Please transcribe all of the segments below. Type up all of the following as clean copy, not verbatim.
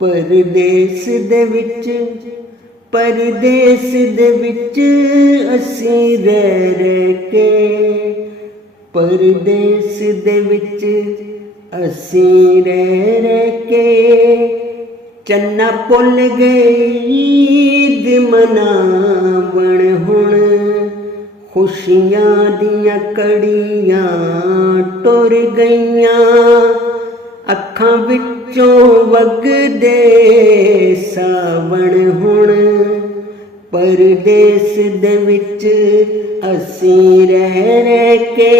ਪਰਦੇਸ ਦੇ ਵਿੱਚ ਅਸੀਂ ਰਹਿ ਕੇ, ਪਰਦੇਸ ਦੇ ਵਿੱਚ ਅਸੀਂ ਰਹਿ ਕੇ ਚੰਨਾ ਭੁੱਲ ਗਈ ਈਦ ਮਨਾਵਣ ਹੁਣ, ਖੁਸ਼ੀਆਂ ਦੀਆਂ ਕੜੀਆਂ ਟੁਰ ਗਈਆਂ, ਅੱਖਾਂ ਵਿੱਚੋਂ ਵਗਦੇ ਸਾਵਣ ਹੁਣ, ਪਰਦੇਸ ਦੇ ਵਿੱਚ ਅਸੀਂ ਰਹਿ ਕੇ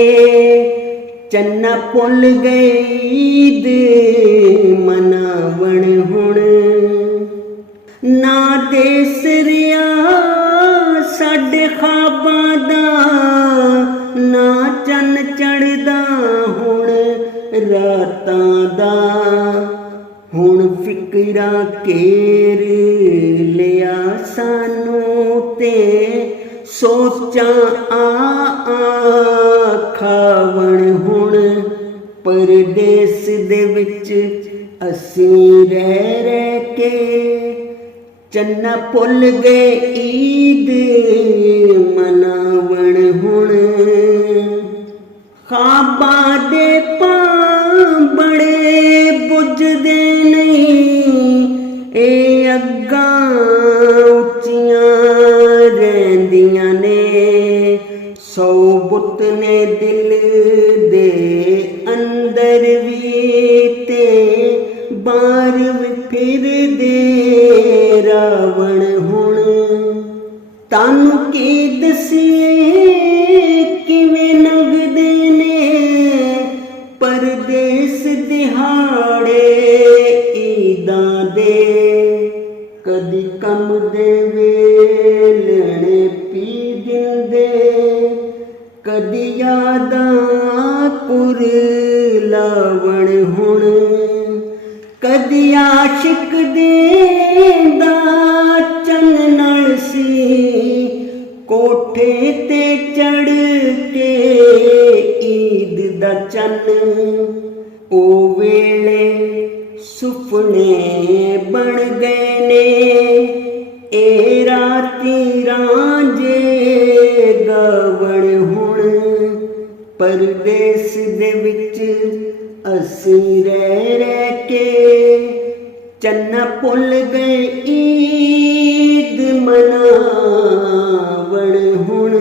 ਚੰਨਾ ਭੁੱਲ ਗਏ ਈਦ ਮਨਾਵਣ ਹੁਣ। ਨਾ ਦੇਸ ਰਿਹਾ ਸਾਡੇ ਖ਼ਾਬਾਂ ਦਾ, ਨਾ ਚੰਨ ਚੜ੍ਹਦਾ ਹੁਣ ਰਾਤਾਂ ਦਾ, ਹੁਣ ਫਿਕਰਾਂ ਘੇਰ ਲਿਆ ਸਾਨੂੰ ਤੇ ਸੋਚਾਂ ਖਾਵਣ ਹੁਣ, ਪਰਦੇਸ ਦੇ ਵਿੱਚ ਅਸੀਂ ਰਹਿ ਕੇ ਚੰਨਾ ਭੁੱਲ ਗਏ ਈਦ ਮਨਾਵਣ ਹੁਣ। ਖ਼ਾਬਾਂ ਦੇ ਭਾਂ ਬੜੇ ਬੁਝਦੇ ਨਹੀਂ, ਇਹ ਅੱਗਾਂ ਉੱਚੀਆਂ ਰਹਿੰਦੀਆਂ ਨੇ, ਸੌ ਬੁੱਤ ਨੇ ਦਿਲ ਦੇ ਅੰਦਰ ਵੀ ਤੇ ਬਾਹਰ ਵੀ ਫਿਰਦੇ ਰਾਵਣ ਹੁਣ। ਤੁਹਾਨੂੰ ਕੀ ਦਸੀਏ ਕਿਵੇਂ ਲੰਘਦੇ ਨੇ ਪਰਦੇਸ ਦਿਹਾੜੇ ਈਦਾਂ ਦੇ, ਕਦੀ ਕੰਮ ਦੇ ਵੇਲਣੇ ਪੀ ਦਿੰਦੇ, ਕਦੀ ਯਾਦਾਂ ਕੁਰਲਾਵਣ ਹੁਣ, ਕਦੀ ਆਸ਼ਿਕ ਦੇ ਦਾ ਚੰਨ ਨਾਲ ਸੀ ਕੋਠੇ ਤੇ ਚੜ ਕੇ ਈਦ ਦਾ ਚੰਨ, ਉਹ ਵੇਲੇ ਸੁਪਨੇ ਬਣ ਗਏ ਨੇ, ਇਹ ਰਾਤੀ ਰਾਂਝੇ ਗਾਵਣ ਹੁਣ, ਪਰਦੇਸ ਦੇ ਵਿੱਚ ਅਸੀਂ ਰਹਿ ਕੇ ਚੰਨਾ ਭੁੱਲ ਗਏ ਈਦ ਮਨਾਵਣ ਹੁਣ।